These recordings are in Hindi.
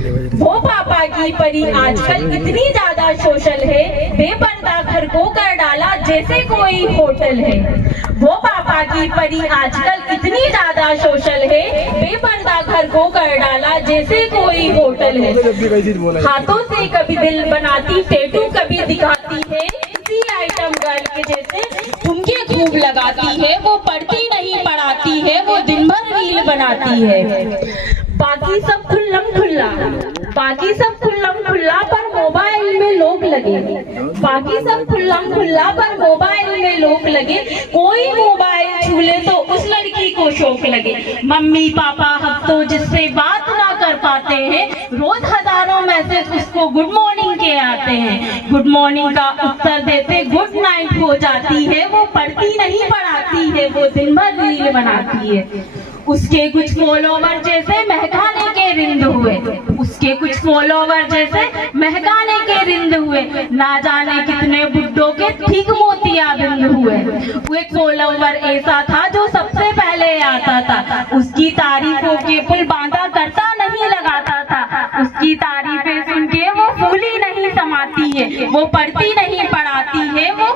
वो पापा की परी आजकल इतनी ज्यादा सोशल है, बेपर्दा घर को कर डाला जैसे कोई होटल है। वो पापा की परी आजकल इतनी ज्यादा सोशल है, बेपर्दा घर को कर डाला जैसे कोई होटल है। हाथों से कभी दिल बनाती, टैटू कभी दिखाती है, इसी आइटम गर्ल के जैसे ठुमके खूब लगाती है। वो पढ़ती नहीं पढ़ाती है, वो दिन भर रील बनाती है। बाकी सब खुल्लम खुल्ला, बाकी सब खुल्लम खुल्ला पर मोबाइल में लोग लगे। बाकी सब खुल्लम खुल्ला पर मोबाइल में लोग लगे। कोई मोबाइल छू ले तो उस लड़की को शौक लगे। मम्मी पापा हफ्तों जिससे बात ना कर पाते हैं, रोज हजारों मैसेज उसको गुड मॉर्निंग के आते हैं। गुड मॉर्निंग का उत्तर देते गुड नाइट हो जाती है। वो पढ़ती नहीं पढ़ाती है, वो दिन भर रील बनाती है। उसके कुछ फॉलोवर जैसे महकाने के रिंद हुए, उसके कुछ फॉलोवर जैसे महकाने के रिंद हुए। ना जाने कितने बुड्ढों के ठीक मोतियाबिंद हुए। वो एक फॉलोवर ऐसा था जो सबसे पहले आता था, उसकी तारीफों के पुल बांधा करता नहीं लगाता था। उसकी तारीफें सुन के वो फूली नहीं समाती है। वो पढ़ती नहीं पढ़ाती है, वो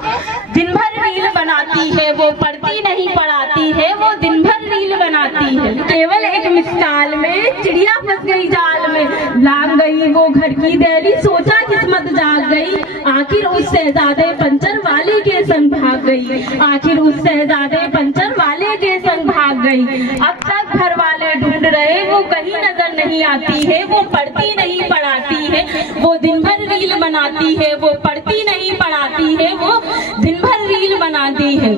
दिन भर रील बनाती है। वो पढ़ती नहीं पढ़ाती है, वो दिन भर रील बनाती है। केवल एक मिसाल में चिड़िया फंस गई जाल में, लाग गई वो घर की दैली, सोचा किस्मत जाग गई। आखिर उस शहजादे पंचर वाले के संग भाग गई। आखिर उस शहजादे पंचर वाले के संग भाग गई। अब तक घर वाले ढूंढ रहे, वो कहीं नजर नहीं आती है। वो पढ़ती नहीं पढ़ाती है, वो दिन भर रील बनाती है। वो पढ़ती नहीं पढ़ाती है, वो दिन भर रील बनाती है।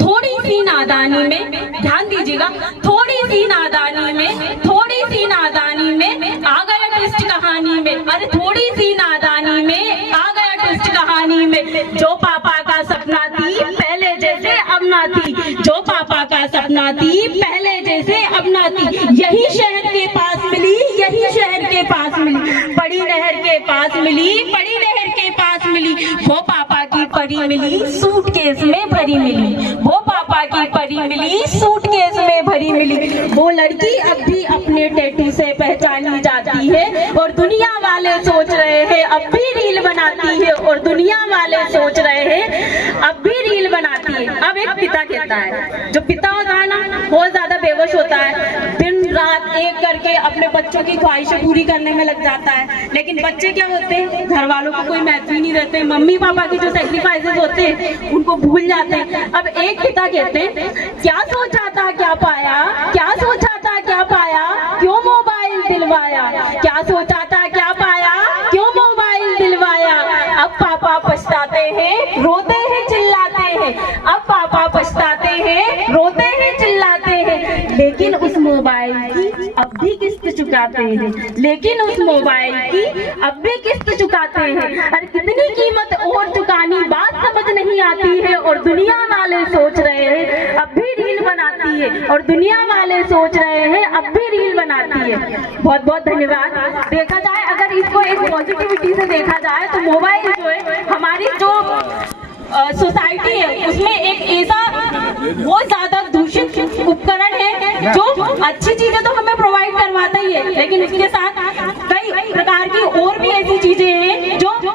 थोड़ी सी नादानी में, ध्यान दीजिएगा, थोड़ी सी नादानी में, थोड़ी सी नादानी में आ गया ट्विस्ट कहानी में। अरे थोड़ी सी नादानी में आ गया ट्विस्ट कहानी में। जो पापा का सपना थी पहले जैसे अब ना थी, जो पापा का सपना थी पहले जैसे अब ना थी। यही शहर के पास मिली, यही शहर के पास मिली, बड़ी नहर के पास मिली, बड़ी नहर के पास मिली। वो पापा की परी मिली, सूटकेस में भरी मिली। वो पापा की परी मिली, सूटकेस में भरी मिली। वो लड़की अब भी अपने टैटू से पहचानी जाती है, और दुनिया वाले सोच रहे हैं अब भी रील बनाती है। और दुनिया वाले सोच रहे हैं अब भी रील बनाती है। अब एक पिता कहता है, जो पिता होता है ना, बहुत ज्यादा बेहोश होता है, दिन रात एक करके अपने बच्चों की ख्वाहिशें पूरी करने में लग जाता है। लेकिन बच्चे क्या होते हैं, घर वालों को कोई महत्व ही नहीं देते। मम्मी पापा की जो सैक्रिफाइसेस होते हैं उनको भूल जाते हैं। अब एक पिता कहते हैं, क्या सोचा था क्या पाया, क्या सोचा था क्या पाया, क्यों मोबाइल दिलवाया। क्या सोचा था क्या पाया, क्यों मोबाइल दिलवाया। अब पापा पछताते हैं, रोते हैं, चिल्लाते हैं। अब पापा पछताते हैं, रोते हैं, चिल्लाते हैं। लेकिन उस मोबाइल की अब भी किस्त चुकाते हैं। लेकिन उस मोबाइल की अब भी किस्त चुकाते हैं। अरे कितनी कीमत और चुकानी, बात समझ नहीं आती है। और दुनिया वाले सोच रहे हैं अब भी रील बनाती है, और दुनिया वाले सोच रहे हैं अब भी रील बनाती है। बहुत बहुत धन्यवाद। देखा जाए अगर इसको एक पॉजिटिविटी से देखा जाए तो मोबाइल जो है हमारी जो सोसाइटी है उसमें एक ऐसा बहुत ज्यादा दूषित उपकरण है जो अच्छी चीजें तो हमें प्रोवाइड करवाता ही है, लेकिन उसके साथ कई प्रकार की और भी ऐसी चीजें हैं